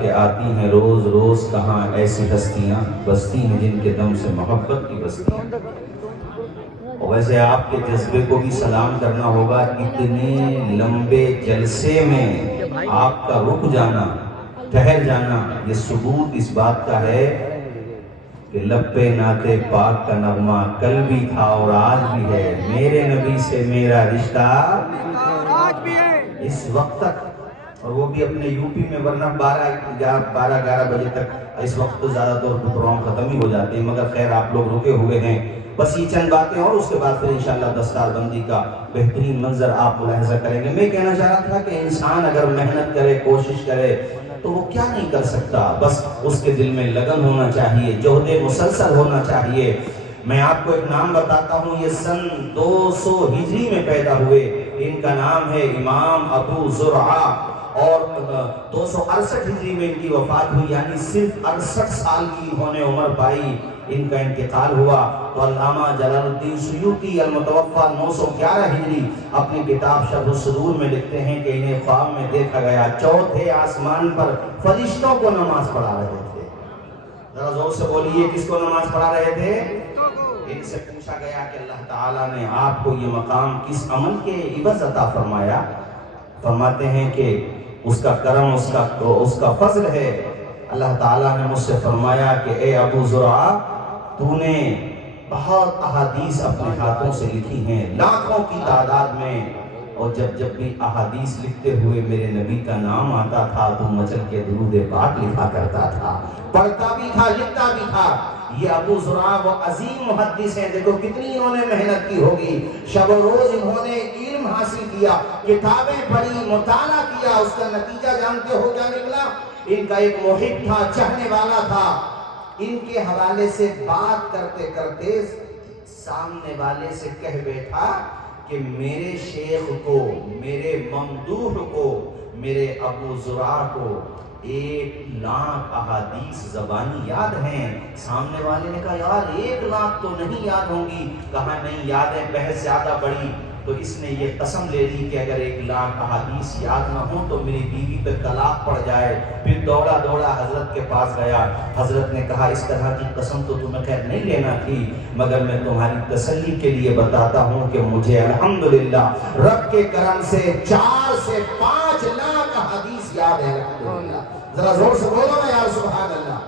کہ آتی ہیں روز روز کہاں ایسی ہستیاں بستی ہیں جن کے دم سے محبت کی بستیاں. اور ویسے آپ کے جذبے کو بھی سلام کرنا ہوگا. اتنے لمبے جلسے میں آپ کا رک جانا، ٹھہر جانا، یہ ثبوت اس بات کا ہے کہ لب پہ نعت پاک کا نغمہ کل بھی تھا اور آج بھی ہے. میرے نبی سے میرا رشتہ اس وقت تک، اور وہ بھی اپنے یو پی میں، ورنہ 12-11 بجے تک اس وقت تو زیادہ طور پر پروگرام ختم ہی ہو جاتے ہیں. مگر خیر آپ لوگ رکے ہوئے ہیں. بس یہ چند باتیں اور اس کے بعد پھر انشاءاللہ دستار بندی کا بہترین منظر آپ ملاحظہ کریں گے. میں کہنا چاہ رہا تھا کہ انسان اگر محنت کرے، کوشش کرے تو وہ کیا نہیں کر سکتا. بس اس کے دل میں لگن ہونا چاہیے، جہد مسلسل ہونا چاہیے. میں آپ کو ایک نام بتاتا ہوں. یہ سن 200 ہجری میں پیدا ہوئے. ان کا نام ہے امام ابو زرعہ، اور 268 ہجری میں ان کی وفات ہوئی، یعنی صرف 68 سال کی انہوں نے عمر پائی. ان کا انتقال ہوا تو علامہ جلال الدین سیوطی المتوفی 911 ہجری اپنی کتاب شرح الصدور میں لکھتے ہیں کہ انہیں خواب میں دیکھا گیا چوتھے آسمان پر فرشتوں کو نماز پڑھا رہے تھے. ذرا زور سے بولیے، کس کو نماز پڑھا رہے تھے؟ ان سے پوچھا گیا کہ اللہ تعالیٰ نے آپ کو یہ مقام کس عمل کے عوض عطا فرمایا؟ فرماتے ہیں کہ اس کا کرم، اس کا فضل ہے. اللہ تعالیٰ نے مجھ سے فرمایا کہ اے ابو زرعہ، تو نے بہت احادیث اپنے ہاتھوں سے لکھی ہیں، لاکھوں کی تعداد میں، اور جب بھی احادیث لکھتے ہوئے میرے نبی کا نام آتا تھا تو مچل کے درود پاک لکھا کرتا تھا، پڑھتا بھی تھا، لکھتا بھی تھا. یہ ابو زرعہ وہ عظیم محدث ہیں. دیکھو کتنی انہوں نے محنت کی ہوگی. شب و روز انہوں نے علم حاصل کیا، کتابیں پڑھی، مطالعہ کیا. اس کا نتیجہ جانتے ہو کیا نکلا؟ ان کا ایک محب تھا، چاہنے والا تھا. ان کے حوالے سے بات کرتے کرتے سامنے والے سے کہہ بیٹھا کہ میرے شیخ کو، میرے ممدوح کو، میرے ابو زرعہ کو 1,00,000 احادیث زبانی یاد ہیں. سامنے والے نے کہا یار 1,00,000 تو نہیں یاد ہوں گی. کہا نہیں یاد ہے. بحث زیادہ بڑی تو اس نے یہ قسم لے لی کہ اگر 1,00,000 احادیث یاد نہ ہوں تو میری بیوی پہ طلاق پڑ جائے. پھر دوڑا حضرت کے پاس گیا. حضرت نے کہا اس طرح کی قسم تو تمہیں خیر نہیں لینا تھی، مگر میں تمہاری تسلی کے لیے بتاتا ہوں کہ مجھے الحمدللہ رب کے کرم سے 4 سے 5 لاکھ احادیث یاد ہے. الحمدللہ. ذرا زور سے بولو نا یار سبحان اللہ.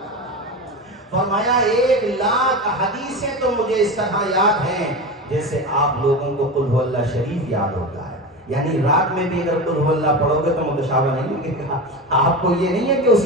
فرمایا 1,00,000 حدیثیں تو مجھے اس طرح یاد ہیں جیسے آپ لوگوں کو قل هو اللہ شریف یاد ہوتا ہے. یعنی رات میں بھی اگر قل هو اللہ پڑھو گے تو متشابہ نہیں لگے گا. آپ کو یہ نہیں ہے کہ اس